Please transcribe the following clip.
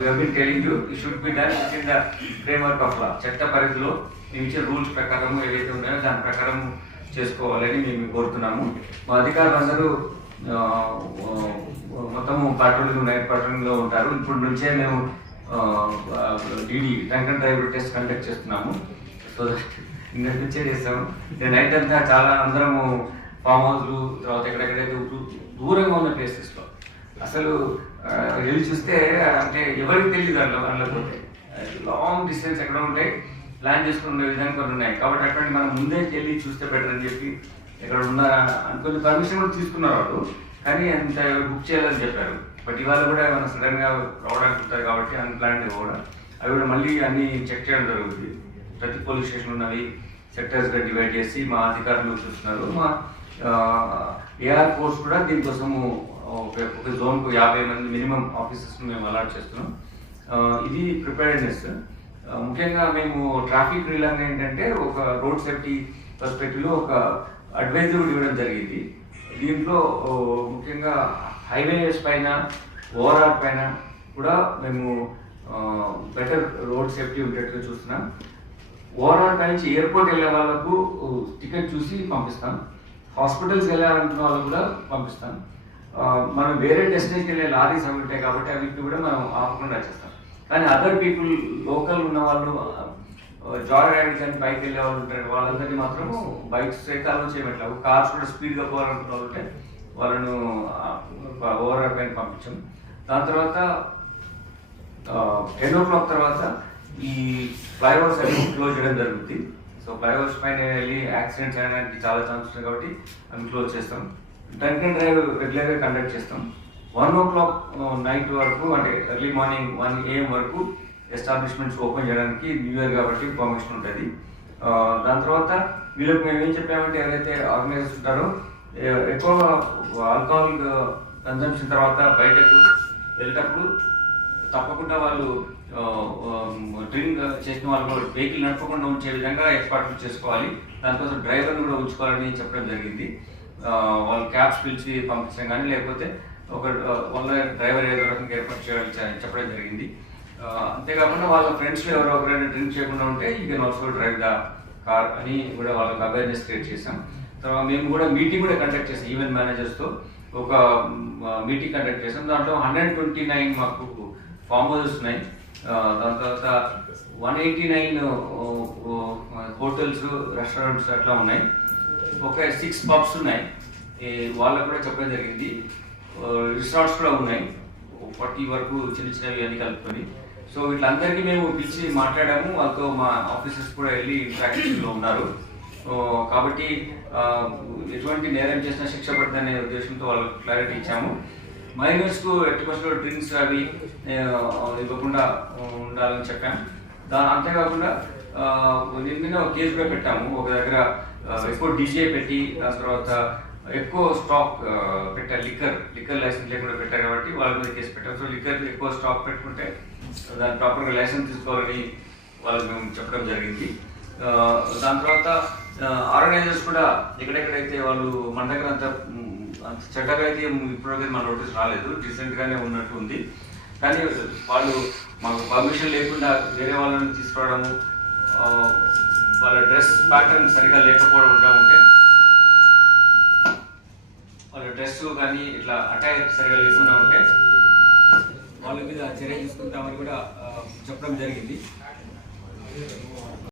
We have been telling you, it should be done within చట్ట పరిధిలో మేము ఇచ్చే రూల్స్ ప్రకారం ఏవైతే ఉన్నాయో దాని ప్రకారం చేసుకోవాలని మేము కోరుతున్నాము. మా అధికారులు అందరూ మొత్తం పాట్రోలింగ్ నైట్ పాట్రోలింగ్ ఉంటారు. ఇప్పుడు నుంచే మేము DD tank and driver test conduct చేస్తున్నాము. సో దట్ ఇంకా నుంచే చేస్తాము. నైట్ అంతా చాలా అందరము ఫామ్ హౌస్లు తర్వాత ఎక్కడెక్కడైతే దూరంగా ఉన్న ప్లేసెస్లో అసలు వెళ్ళి చూస్తే అంటే ఎవరికి తెలియదు అందులో అందులో పోతే లాంగ్ డిస్టెన్స్ ఎక్కడ ఉంటాయి ప్లాన్ చేసుకునే విధానం కొన్ని ఉన్నాయి. కాబట్టి అటువంటి మనం ముందే వెళ్ళి చూస్తే బెటర్ అని చెప్పి ఎక్కడ ఉన్నారా అనుకుని పర్మిషన్ కూడా తీసుకున్నారు వాళ్ళు. కానీ అంత బుక్ చేయాలని చెప్పారు. బట్ ఇవాళ కూడా ఏమైనా సడన్గా రావడానికి ఉంటుంది కాబట్టి అన్ప్లాన్డ్ కూడా. అవి కూడా మళ్ళీ అన్ని చెక్ చేయడం జరుగుతుంది. ప్రతి పోలీస్ స్టేషన్ ఉన్నవి సెక్టర్స్గా డివైడ్ చేసి మా అధికారులు చూస్తున్నారు. మా ఏఆర్ ఫోర్స్ కూడా దీనికోసము ఒక ఒక యాభై మంది మినిమం ఆఫీసర్స్ మేము అలాట్ చేస్తున్నాం. ఇది ప్రిపేర్నెస్ ముఖ్యంగా మేము ట్రాఫిక్ రీలాంగ్ ఏంటంటే ఒక రోడ్ సేఫ్టీ పర్స్పెక్టివ్లో ఒక అడ్వైజరీ ఇవ్వడం జరిగింది. దీంట్లో ముఖ్యంగా హైవేస్ పైన ఓవరాల్ పైన కూడా మేము బెటర్ రోడ్ సేఫ్టీ ఉండేట్టుగా చూస్తున్నాం. ఓవరాల్ నుంచి ఎయిర్పోర్ట్ వెళ్ళే వాళ్ళకు టికెట్ చూసి పంపిస్తాం. హాస్పిటల్స్ వెళ్ళాలనుకున్న వాళ్ళకు కూడా పంపిస్తాం. మనం వేరే డెస్టినేషన్ వెళ్ళే లారీస్ అవి ఉంటాయి కాబట్టి అవిటిని కూడా మనం ఆపకుండా చేస్తాం. కానీ అదర్ పీపుల్ లోకల్ ఉన్న వాళ్ళు జాయ్ రైడ్ కానీ బైక్ వెళ్ళే వాళ్ళు ఉంటారు. వాళ్ళందరినీ మాత్రం బైక్స్ అయితే అలో చేయట్లేదు కార్స్ కూడా స్పీడ్గా పోవాలనుకున్న వాళ్ళు ఉంటే వాళ్ళను ఓవర్ పైన పంపించాం. దాని తర్వాత టెన్ ఓ క్లాక్ తర్వాత ఈ ఫ్లైఓవర్స్ అన్ని క్లోజ్ చేయడం జరుగుతుంది సో ఫ్లైఓవర్స్ పైన వెళ్ళి యాక్సిడెంట్స్ అయ్యడానికి చాలా ఛాన్స్ ఉంది కాబట్టి అవి క్లోజ్ చేస్తాం. డ్రంక్ అండ్ డ్రైవ్ రెగ్యులర్గా కండక్ట్ చేస్తాం. వన్ ఓ క్లాక్ నైట్ వరకు అంటే ఎర్లీ మార్నింగ్ వన్ ఏఎం వరకు ఎస్టాబ్లిష్మెంట్స్ ఓపెన్ చేయడానికి న్యూ ఇయర్ కాబట్టి పర్మిషన్ ఉంటుంది. Uh, దాని తర్వాత వీళ్ళకి మేము ఏం చెప్పామంటే ఎవరైతే ఆర్గనైజర్స్ ఉంటారో ఎక్కువ ఆల్కహాల్ కన్సంప్షన్ uh, తర్వాత బయటకు వెళ్ళేటప్పుడు తప్పకుండా వాళ్ళు uh, um, డ్రింక్ చేసిన వాళ్ళు వెహికల్ నడపకుండా ఉంచే విధంగా ఏర్పాట్లు చేసుకోవాలి. దానికోసం డ్రైవర్ని కూడా ఉంచుకోవాలని చెప్పడం జరిగింది. వాళ్ళు క్యాబ్స్ పిలిచి పంపించడం కానీ లేకపోతే ఒక వాళ్ళ డ్రైవర్ ఏదో రకంగా ఏర్పాటు చేయాలి చెప్పడం జరిగింది. అంతేకాకుండా వాళ్ళ ఫ్రెండ్స్ ఎవరో ఒకరైనా డ్రింక్ చేయకుండా ఉంటే you can also drive the car అని కూడా వాళ్ళకి అవేర్నెస్ క్రియేట్ చేసాం తర్వాత మేము కూడా మీటింగ్ కూడా కండక్ట్ చేసాం ఈవెంట్ మేనేజర్స్తో ఒక మీటింగ్ కండక్ట్ చేసాం దాంట్లో హండ్రెడ్ ట్వంటీ నైన్ మాకు ఫామ్ హౌసెస్ ఉన్నాయి. దాని తర్వాత one eighty nine hotels restaurants అట్లా ఉన్నాయి. ఒక సిక్స్ పబ్స్ ఉన్నాయి. వాళ్ళకు కూడా చెప్పడం జరిగింది. రిసార్ట్స్ కూడా ఉన్నాయి. ఫార్టీ వరకు చిన్న చిన్నవి అన్ని కలుపుకొని. సో వీళ్ళందరికీ మేము పిలిచి మాట్లాడాము. వాళ్ళతో మా ఆఫీసర్స్ కూడా వెళ్ళి ప్రాక్టీస్లో ఉన్నారు. సో కాబట్టి ఎటువంటి నేరం చేసినా శిక్ష పడుతుందనే ఉద్దేశంతో వాళ్ళకి క్లారిటీ ఇచ్చాము. మైనర్స్కు ఎట్టి పరిస్థితుల్లో డ్రింక్స్ అవి ఇవ్వకుండా ఉండాలని చెప్పాము దా అంతేకాకుండా నిన్న దీని మీద ఒక కేసు కూడా పెట్టాము. ఒక దగ్గర ఎక్కువ డీజే పెట్టి దాని తర్వాత ఎక్కువ స్టాక్ పెట్టారు లిక్కర్ లిక్కర్ లైసెన్స్ లేకుండా పెట్టారు కాబట్టి వాళ్ళ మీద కేసు పెట్టారు. సో లిక్కర్ ఎక్కువ స్టాక్ పెట్టుకుంటే దాని ప్రాపర్గా లైసెన్స్ తీసుకోవాలని వాళ్ళకి మేము చెప్పడం జరిగింది. దాని తర్వాత ఆర్గనైజర్స్ కూడా ఎక్కడెక్కడైతే వాళ్ళు మన దగ్గర అంత అంత చెడ్డగా అయితే ఇప్పుడు మన నోటీస్ రాలేదు. రీసెంట్గానే ఉన్నట్టు ఉంది. కానీ వాళ్ళు మాకు పర్మిషన్ లేకుండా వేరే వాళ్ళని తీసుకురావడము వాళ్ళ డ్రెస్ ప్యాటర్న్ సరిగా లేకపోవడం ఉంటే వాళ్ళ డ్రెస్ కానీ ఇట్లా అటైర్ సరిగా లేకుండా ఉంటే వాళ్ళ మీద చర్య తీసుకుంటామని కూడా చెప్పడం జరిగింది.